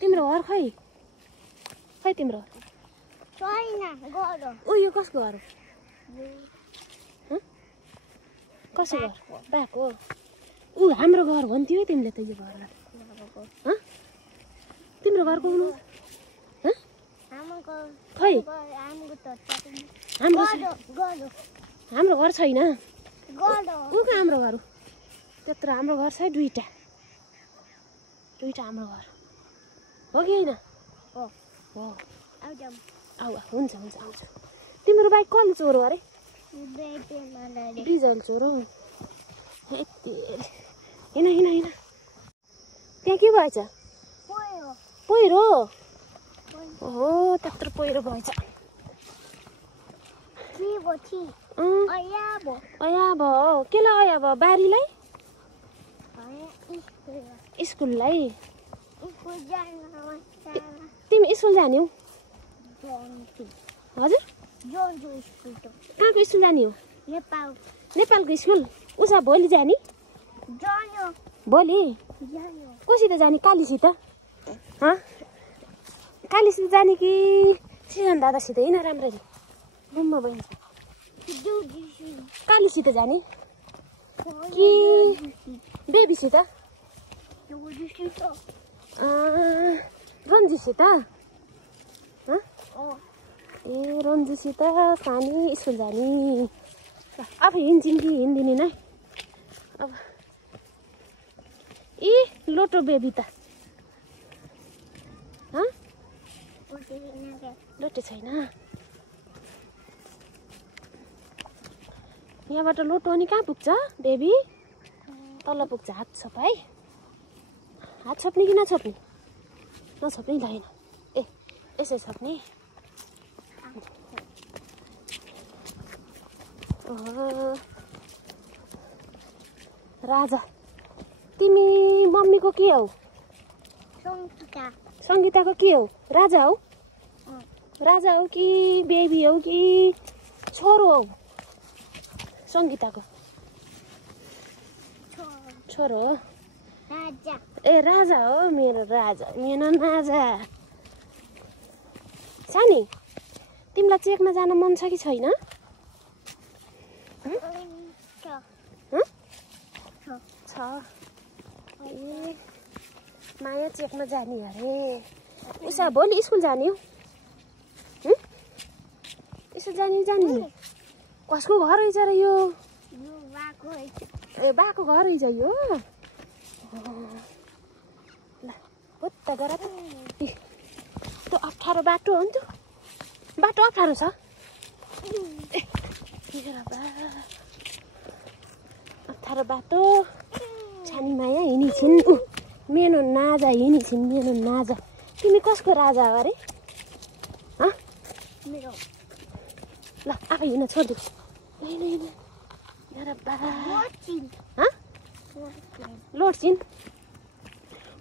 तिम्रो घर खै खै तिम्रो ओ यो कसको घर हो कसको घर बाको ऊ हाम्रो घर भन्थ्यो है तिमीले त यो घर तिम्रो घर को हुनु खै हाम्रो घर छैन ऊ कहाँ हाम्रो घर त्यत्रो हाम्रो घर छ दुईटा हाम्रो घर हो कि होइन हो आऊ हुन्छ आउँछु तिम्रो बाइक कसले चोरो अरे डिजल चोरो यति हिँड त्यहाँ के भएछ पहिरो ओहो त्यत्रो पहिरो भएछ अया भयो केलाई अया भयो बारीलाई स्कुललाई तिमी स्कुल जाने हो हजुर कहाँको स्कुल जाने हो नेपालको स्कुल उषा भोलि जाने भोलि कोसित जाने कालीसित कालीसित जाने कि सिजन दादासित हिँड राम्ररी गुम्मा बहिनी कालीसित जाने कि बेबीसित रन्जीसित ए रन्जीसित सानी स्कुल जाने अब हिँड्छौँ कि हिँड्दिने नै अब ए लोटो बेबी त लोटो छैन यहाँबाट लोटो अनि कहाँ पुग्छ बेबी तल पुग्छ हात छोप है हात छोप्ने कि नछोप्ने नछोप्ने छैन ए यसै छोप्ने राजा तिमी मम्मीको के हौ सङ्गीताको के हौ राजा हौ राजा हो कि बेबी हौ कि छोरो हौ सङ्गीताको छोरो हो ए राजा हो मेरो राजा मेरो राजा सानी तिमीलाई चेकमा जान मन छ कि छैन छ ए माया चेकमा जाने अरे उषा भोलि स्कुल जाने हो स्कुल जाने कसको घर रहेछ र यो ए बाको घर रहेछ यो ल होत्त गर त त्यो अप्ठ्यारो बाटो हो नि त्यो बाटो अप्ठ्यारो छ अप्ठ्यारो बाटो छानी माया हिँडिछिन् मेरो नाजा हिँडिछिन् मेरो नाजा तिमी कसको राजा हो अरे ल आफै हिँड्न छोड्दे लोड्छिन्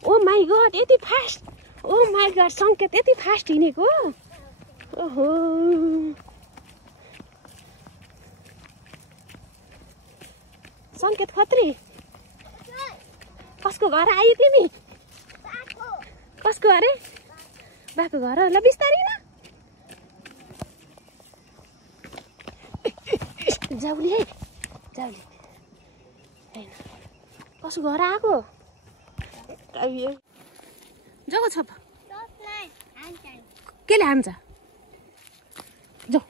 ओ माई गड यति फास्ट ओ माई गड सङ्केत यति फास्ट हिँडेको ओहो सङ्केत खत्री कसको घर आयो तिमी कसको अरे बाको घर ल बिस्तारै न जाउली है जाउली कसको घर आएको जग्गा छ केले हान्छ जाऊ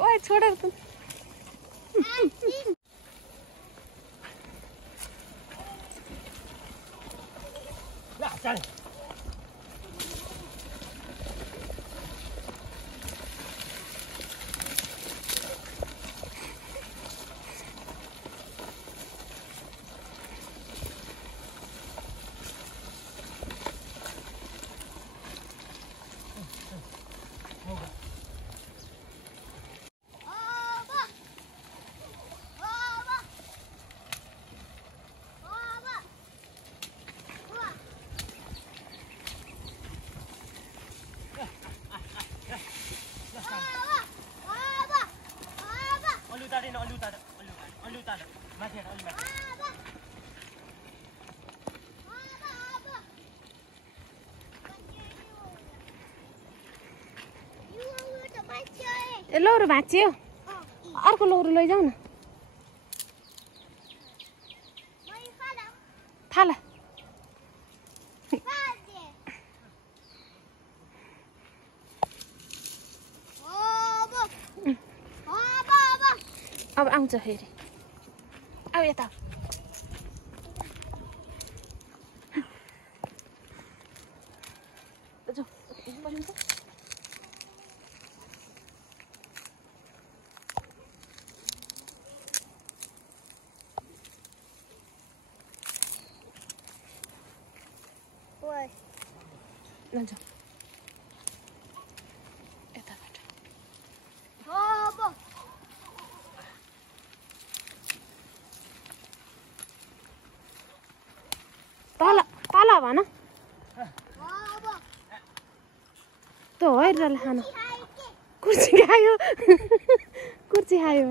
ओए छोड़ तुम चल छैन अलि उता माथि अलि माथि ए लौरो भाँच्यो अर्को लौरो लैजाऊ न थाला अब आउँछ फेरि अब यता लन्छ यताबाट तल तल भन त हेरेर खानु कुर्सी खायो कुर्सी खायो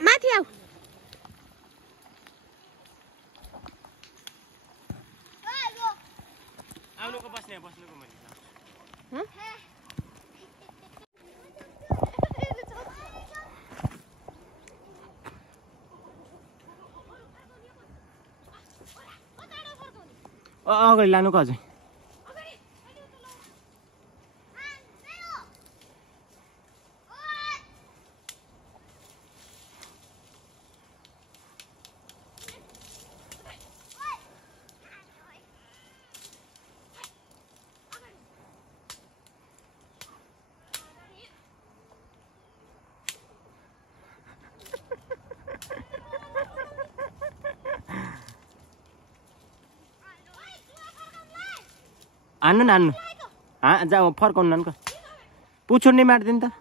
माथि आऊ आउनुको बस्नुको मैले अगाडि लानुको अझै हान्नु न हान्नु जाऊ फर्काउनु नानको पुछुर नि मार्दिनु त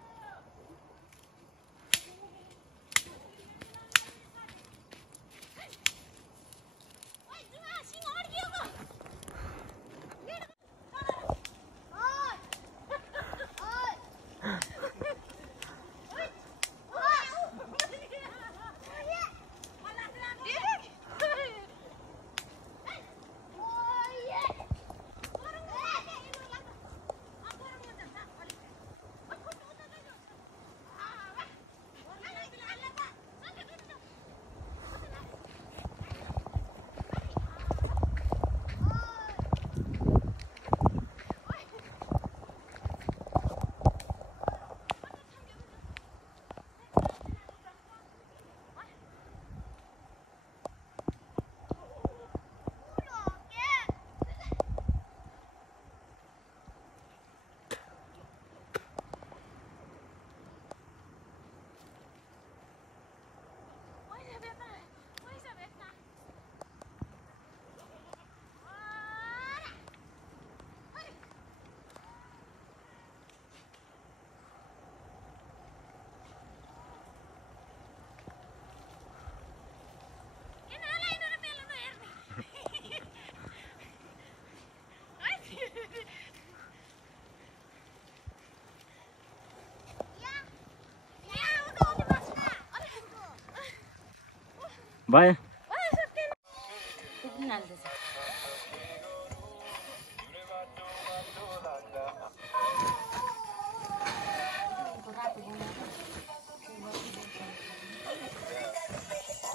भयो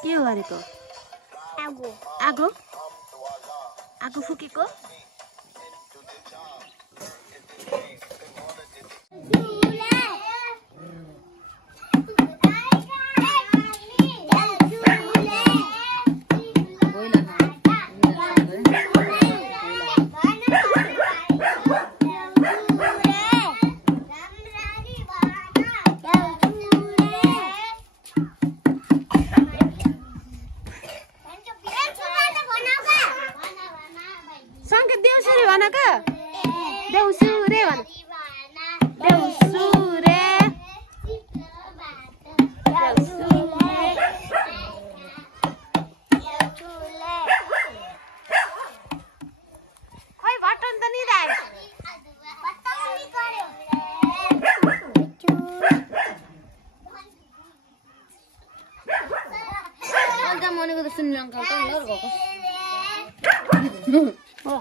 के गरेको आगो आगो फुकेको संकेत देउसुरे भन का देउसुरे भन देउसुरे ओइ बटन त नि दाइ अन्त मनेको त सुन्नु अंकल त लर गएको हो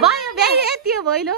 भयो भ्याइ यति हो भइलो